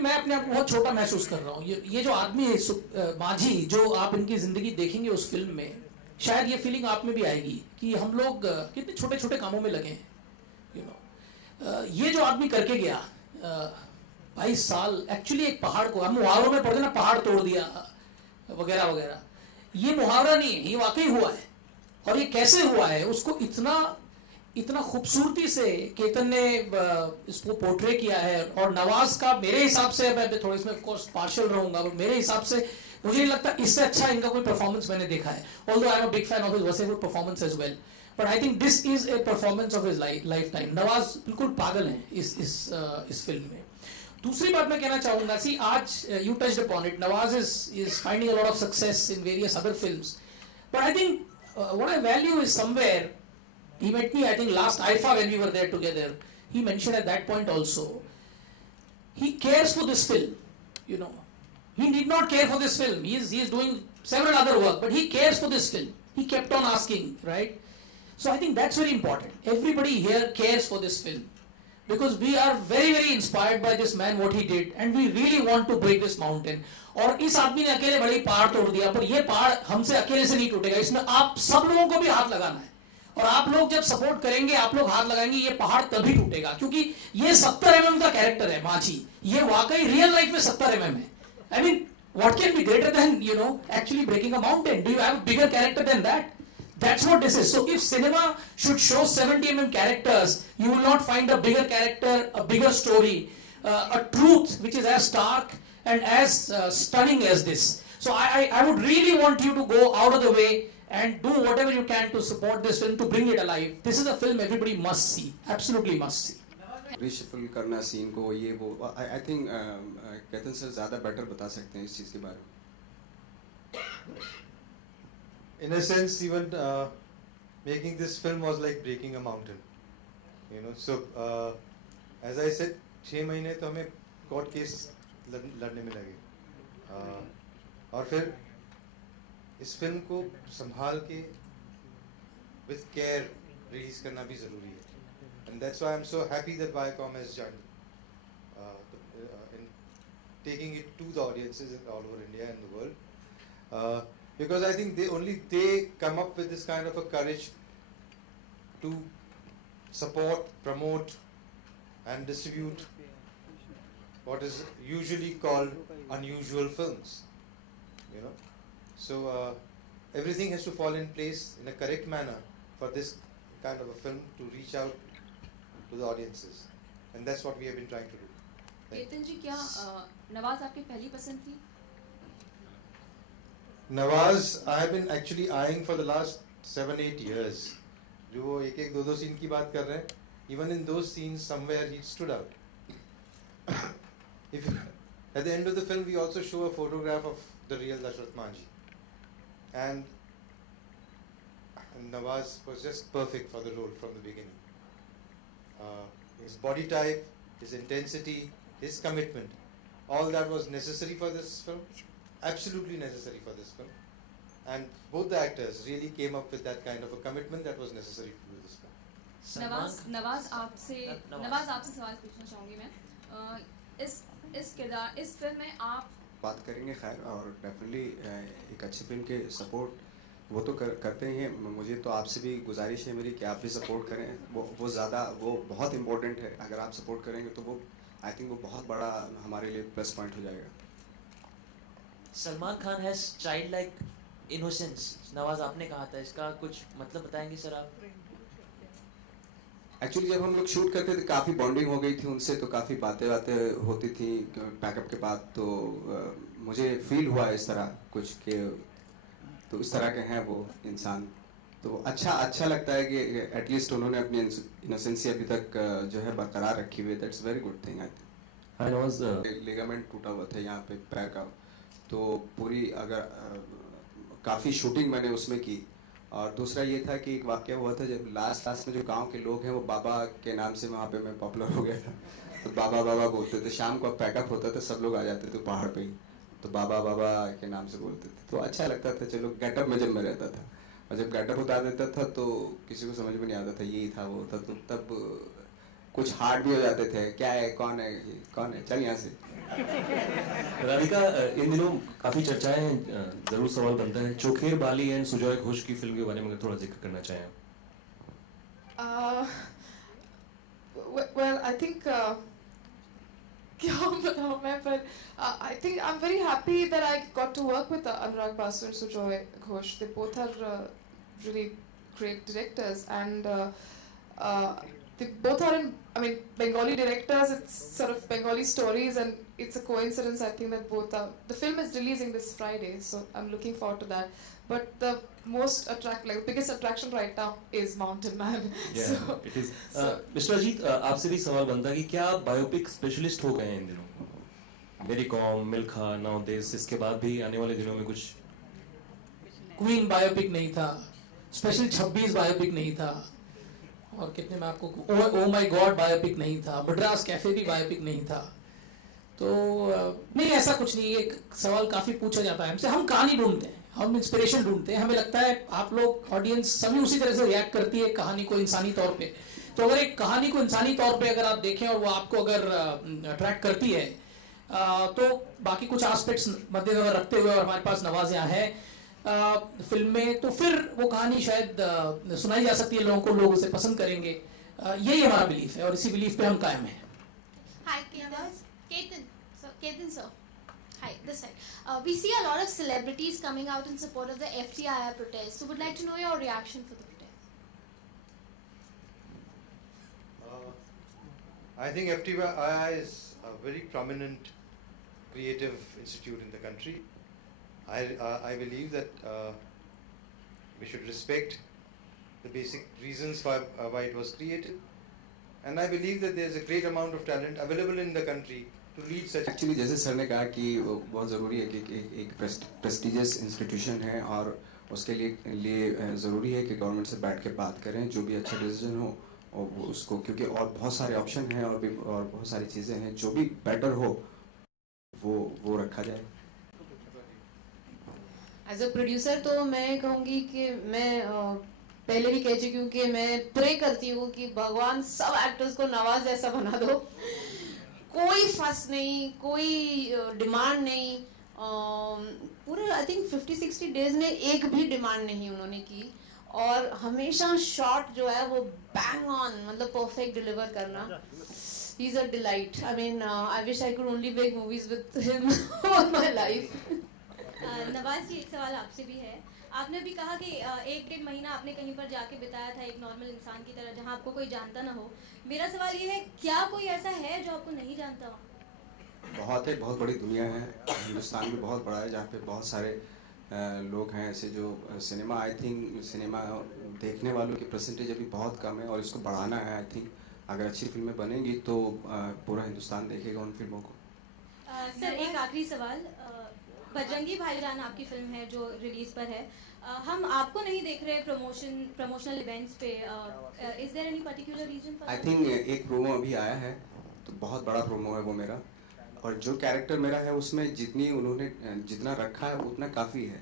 अभी मैं अपने आप को बहुत छोटा महसूस कर रहा हूँ। ये जो आदमी है माझी, जो आप इनकी जिंदगी देखेंगे उस फिल्म में, शायद ये फीलिंग आप में भी आएगी कि हम लोग कितने छोटे छोटे कामों में लगे हैं, यू नो। ये जो आदमी करके गया 22 साल, एक्चुअली एक पहाड़ को, हम मुहावरों में पढ़ते ना, पहाड़ तोड़ दिया वगैरह वगैरह, ये मुहावरा नहीं है, ये वाकई हुआ है। और ये कैसे हुआ है, उसको इतना खूबसूरती से केतन ने इसको पोर्ट्रे किया है। और नवाज का मेरे हिसाब से, मैं थोड़ा इसमें ऑफ कोर्स पार्शियल रहूंगा, बट मेरे हिसाब से मुझे नहीं लगता इससे अच्छा इनका कोई परफॉर्मेंस मैंने देखा है। Although I am a big fan of his voice performance as well, but I think this is a performance of his lifetime. Nawaz बिल्कुल पागल है इस फिल्म में। दूसरी बात मैं कहना चाहूंगा, सी आज you touched upon it, Nawaz is finding a lot of success in various other films, but I think what I value is somewhere, he met me I think last IFA when we were there together, he mentioned at that point also, he cares for this film, you know. He did not care for this film, he is doing several other work, but he cares for this film. He kept on asking, right? So I think that's very important. Everybody here cares for this film, because we are very very inspired by this man, what he did, and we really want to break this mountain. और इस आदमी ने अकेले बड़ी पहाड़ तोड़ दिया, पर ये पहाड़ हमसे अकेले से नहीं टूटेगा, इसमें आप सब लोगों को भी हाथ लगाना है। और आप लोग जब सपोर्ट करेंगे, आप लोग हाथ लगाएंगे, ये पहाड़ तभी टूटेगा। क्योंकि ये 70 mm का कैरेक्टर है माझी, ये वाकई रियल लाइफ में 70 mm है। I mean what can be greater than, you know, actually breaking a mountain? Do you have a bigger character than that? That's what this is. So if cinema should show 70 mm characters, you will not find a bigger character, a bigger story, a truth which is as stark and as stunning as this. So I would really want you to go out of the way and do whatever you can to support this film, to bring it alive. This is a film everybody must see, absolutely must see. Reshuffle करना scene को, ये वो, I think Ketan sir ज़्यादा better बता सकते हैं इस चीज़ के बारे में। In a sense, even making this film was like breaking a mountain, you know. So as I said, 6 महीने तो हमें कोर्ट केस लड़ने में लगे, और फिर इस फिल्म को संभाल के with care रिलीज करना भी ज़रूरी है, and that's why I'm so happy that Viacom has joined in taking it to the audiences all over India and the world. Because I think they come up with this kind of a courage to support, promote, and distribute what is usually called unusual films, you know. So everything has to fall in place in a correct manner for this kind of a film to reach out to the audiences, and that's what we have been trying to do. Ketan जी, क्या नवाज आपकी पहली पसंद थी? Nawaz, I have been actually eyeing for the last 7-8 years. जो एक दो scene की बात कर रहे हैं, even in those scenes somewhere he stood out. If at the end of the film we also show a photograph of the real Dashrath Manjhi, and Nawaz was just perfect for the role from the beginning. His body type, his intensity, his commitment, all that was necessary for this film. Absolutely necessary for this film, and both the actors really came up with that kind of a commitment that was necessary to do this film. Nawaz आपसे सवाल पूछना चाहूँगी मैं। इस film में आप बात करेंगे, खैर, और डेफिनेटली एक अच्छी फिल्म के सपोर्ट वो तो करते ही हैं। मुझे तो आपसे भी गुजारिश है मेरी कि आप भी सपोर्ट करें, वो बहुत इम्पोर्टेंट है। अगर आप सपोर्ट करेंगे तो वो, आई थिंक, वो बहुत बड़ा हमारे लिए प्लस पॉइंट हो जाएगा। Salman Khan has child like innocence, Nawaz आपने कहा था, इसका कुछ मतलब बताएंगे सर आप? एक्चुअली जब हम लोग शूट करते थे काफ़ी बॉन्डिंग हो गई थी उनसे, तो काफ़ी बातें होती थी पैकअप के बाद, तो मुझे फील हुआ इस तरह कुछ के, तो इस तरह के हैं वो इंसान, तो अच्छा लगता है कि एटलीस्ट उन्होंने अपनी इनोसेंसी अभी तक जो है बरकरार रखी हुई है। That's very good thing. I think ligament टूटा हुआ था यहाँ पे पैर का, तो पूरी अगर काफ़ी शूटिंग मैंने उसमें की। और दूसरा ये था कि एक वाक़या हुआ था जब लास्ट में जो गांव के लोग हैं वो बाबा के नाम से वहाँ पे मैं पॉपुलर हो गया था, तो बाबा बोलते थे। शाम को पैकअप होता था, सब लोग आ जाते थे पहाड़ पे ही, तो बाबा के नाम से बोलते थे, तो अच्छा लगता था। चलो गेटअप में जब मैं रहता था, और जब गेटअप उतार देता था तो किसी को समझ में नहीं आता था यही था वो था, तो तब कुछ हार्ड भी हो जाते थे, क्या है, कौन है, चल यहाँ से। राधिका, इन दिनों काफी चर्चाएं हैं, जरूर सवाल बनता है, चोखेर बाली एंड सुजॉय घोष की फिल्म के बारे में अगर थोड़ा जिक्र करना चाहें। Well, I think क्या बताऊँ मैं, पर I think I'm very happy that I got to work with Anurag Basu and Sujoy Ghosh. They both are really great directors, and they both are Bengali directors. It's sort of Bengali stories, and it's a coincidence, I think, that both are. The film is releasing this Friday, so I'm looking forward to that. But the biggest attraction right now is Mountain Man. Yeah, So, it is. Mister Ajit, आपसे भी सवाल बनता है कि क्या आप biopic specialist हो गए हैं इन दिनों? मेरी कॉम, मिल्खा, नाउ दिस, इसके बाद भी आने वाले दिनों में कुछ? क्वीन बायोपिक नहीं था, स्पेशल 26 बायोपिक नहीं था, और कितने में आपको ओ माय गॉड बायोपिक नहीं था, मद्रास कैफे भी बायोपिक नहीं था। तो नहीं, ऐसा कुछ नहीं। एक सवाल काफी पूछा जाता है हमसे, हम कहानी ढूंढते हैं, हम इंस्पिरेशन ढूंढते हैं, हमें लगता है आप लोग ऑडियंस सभी उसी तरह से रिएक्ट करती है कहानी को इंसानी तौर पे। तो अगर एक कहानी को इंसानी तौर पे अगर आप देखें और वो आपको अगर अट्रैक्ट करती है, तो बाकी कुछ एस्पेक्ट्स मद्देनजर रखते हुए और हमारे पास नवाज़िया है फिल्म में, तो फिर वो कहानी शायद सुनाई जा सकती है लोगों को, लोग उसे पसंद करेंगे। यही हमारा बिलीफ है और इसी बिलीफ पे हम कायम हैं। Hi, Ketan sir. Hi, this side. We see a lot of celebrities coming out in support of the FTII protest. So, would like to know your reaction for the protest. I think FTII is a very prominent creative institute in the country. I believe that we should respect the basic reasons why it was created, and I believe that there is a great amount of talent available in the country to lead such. Actually जैसे sir ने कहा कि बहुत ज़रूरी है कि एक prestigious institution है, और उसके लिए ज़रूरी है कि गवर्नमेंट से बैठ के बात करें, जो भी अच्छा डिसीजन हो और उसको, क्योंकि और बहुत सारे ऑप्शन हैं और बहुत सारी चीज़ें हैं, जो भी बेटर हो वो रखा जाए। एज अ प्रोड्यूसर तो मैं कहूँगी कि मैं पहले भी कह चुकी हूँ कि मैं प्रे करती हूँ कि भगवान सब एक्टर्स को नवाज जैसा बना दो, कोई फस नहीं, कोई डिमांड नहीं, पूरे आई थिंक 50-60 डेज में एक भी डिमांड नहीं उन्होंने की, और हमेशा शॉट जो है वो बैंग ऑन, मतलब परफेक्ट डिलीवर करना। He is a delight. I mean I wish I could only make movies with him all my life. Nawaz ji, एक सवाल आपसे भी है। आपने भी कहा कि 1-1.5 महीना आपने कहीं पर जाके बिताया था एक नॉर्मल इंसान की तरह, जहां आपको कोई जानता ना हो। मेरा सवाल ये है, क्या कोई ऐसा है जो आपको नहीं जानता हो? बहुत बड़ी दुनिया है, हिंदुस्तान भी बहुत बड़ा है, जहाँ पे बहुत सारे लोग हैं ऐसे जो सिनेमा, आई थिंक सिनेमा देखने वालों की परसेंटेज अभी बहुत कम है, और इसको बढ़ाना है। आई थिंक अगर अच्छी फिल्में बनेंगी तो पूरा हिंदुस्तान देखेगा उन फिल्मों को। सर, एक आखिरी सवाल, बजरंगी भाईजान आपकी फिल्म है जो रिलीज पर है, हम आपको नहीं देख रहे प्रमोशनल इवेंट्स पे, is there any particular reason for? I think एक प्रोमो अभी आया है, तो बहुत बड़ा प्रोमो है वो मेरा, और जो कैरेक्टर मेरा है उसमें जितना रखा है उतना काफ़ी है।